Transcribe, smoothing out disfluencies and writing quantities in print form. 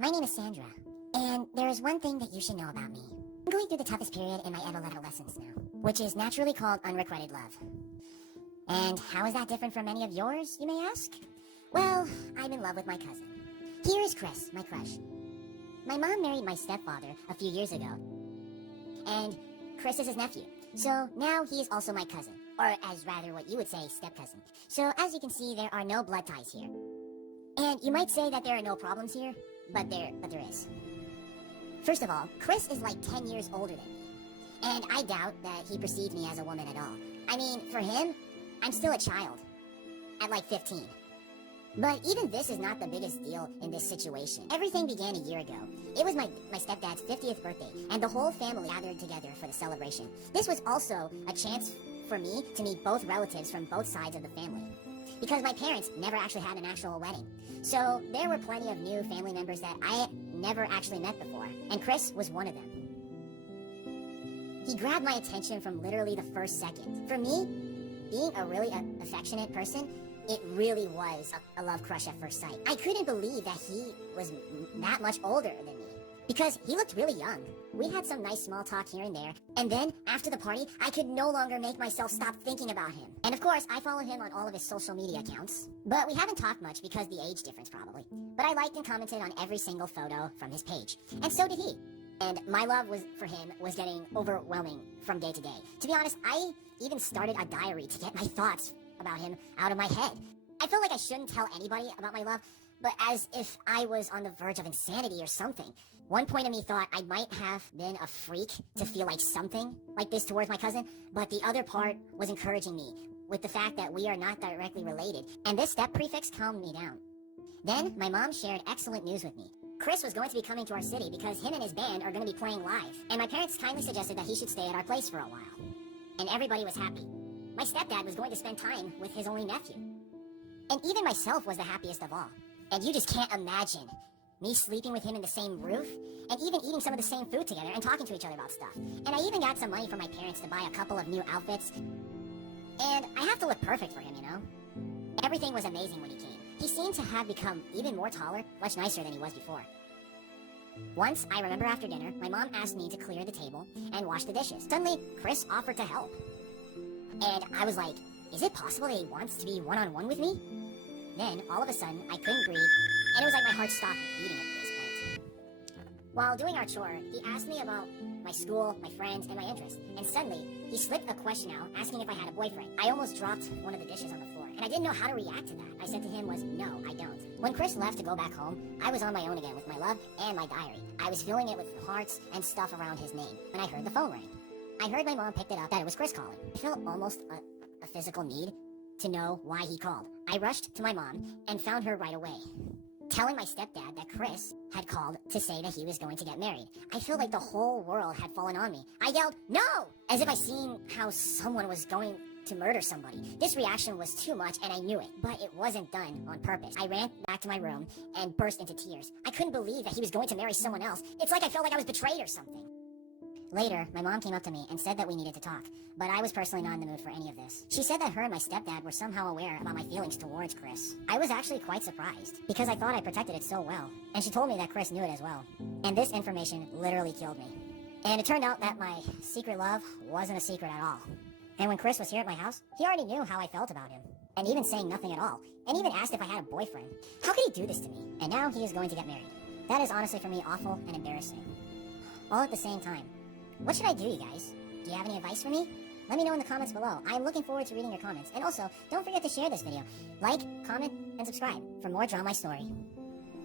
My name is Sandra, and there is one thing that you should know about me. I'm going through the toughest period in my adolescence now, which is naturally called unrequited love. And how is that different from any of yours, you may ask? Well, I'm in love with my cousin. Here is Chris, my crush. My mom married my stepfather a few years ago, and Chris is his nephew. So now he is also my cousin, or as rather what you would say, step-cousin. So as you can see, there are no blood ties here. And you might say that there are no problems here, but there is. First of all, Chris is like 10 years older than me, and I doubt that he perceived me as a woman at all. I mean, for him, I'm still a child, at like 15. But even this is not the biggest deal in this situation. Everything began a year ago. It was my stepdad's 50th birthday, and the whole family gathered together for the celebration. This was also a chance for me to meet both relatives from both sides of the family, because my parents never actually had an actual wedding. So there were plenty of new family members that I never actually met before, and Chris was one of them. He grabbed my attention from literally the first second. For me, being a really affectionate person, it really was a love crush at first sight. I couldn't believe that he was that much older than me, because he looked really young. We had some nice small talk here and there, and then, after the party, I could no longer make myself stop thinking about him. And of course, I follow him on all of his social media accounts, but we haven't talked much because the age difference probably. But I liked and commented on every single photo from his page, and so did he. And my love for him was getting overwhelming from day to day. To be honest, I even started a diary to get my thoughts about him out of my head. I felt like I shouldn't tell anybody about my love, but as if I was on the verge of insanity or something. One point of me thought I might have been a freak to feel like something like this towards my cousin, but the other part was encouraging me with the fact that we are not directly related, and this step prefix calmed me down. Then my mom shared excellent news with me. Chris was going to be coming to our city because him and his band are going to be playing live, and my parents kindly suggested that he should stay at our place for a while. And everybody was happy. My stepdad was going to spend time with his only nephew. And even myself was the happiest of all. And you just can't imagine me sleeping with him in the same roof, and even eating some of the same food together and talking to each other about stuff. And I even got some money from my parents to buy a couple of new outfits. And I have to look perfect for him, you know? Everything was amazing when he came. He seemed to have become even more taller, much nicer than he was before. Once, I remember after dinner, my mom asked me to clear the table and wash the dishes. Suddenly, Chris offered to help. And I was like, is it possible that he wants to be one-on-one with me? Then, all of a sudden, I couldn't breathe, and it was like my heart stopped beating at this point. While doing our chore, he asked me about my school, my friends, and my interests, and suddenly, he slipped a question out asking if I had a boyfriend. I almost dropped one of the dishes on the floor, and I didn't know how to react to that. I said to him was, no, I don't. When Chris left to go back home, I was on my own again with my love and my diary. I was filling it with hearts and stuff around his name, when I heard the phone ring. I heard my mom picked it up that it was Chris calling. I felt almost a physical need to know why he called. I rushed to my mom and found her right away, telling my stepdad that Chris had called to say that he was going to get married. I felt like the whole world had fallen on me. I yelled, no! As if I seen how someone was going to murder somebody. This reaction was too much, and I knew it, but it wasn't done on purpose. I ran back to my room and burst into tears. I couldn't believe that he was going to marry someone else. It's like I felt like I was betrayed or something. Later, my mom came up to me and said that we needed to talk, but I was personally not in the mood for any of this. She said that her and my stepdad were somehow aware about my feelings towards Chris. I was actually quite surprised, because I thought I protected it so well, and she told me that Chris knew it as well. And this information literally killed me. And it turned out that my secret love wasn't a secret at all. And when Chris was here at my house, he already knew how I felt about him, and even saying nothing at all, and even asked if I had a boyfriend. How could he do this to me? And now he is going to get married. That is honestly for me awful and embarrassing. All at the same time. What should I do, you guys? Do you have any advice for me? Let me know in the comments below. I am looking forward to reading your comments. And also, don't forget to share this video. Like, comment, and subscribe for more Draw My Story.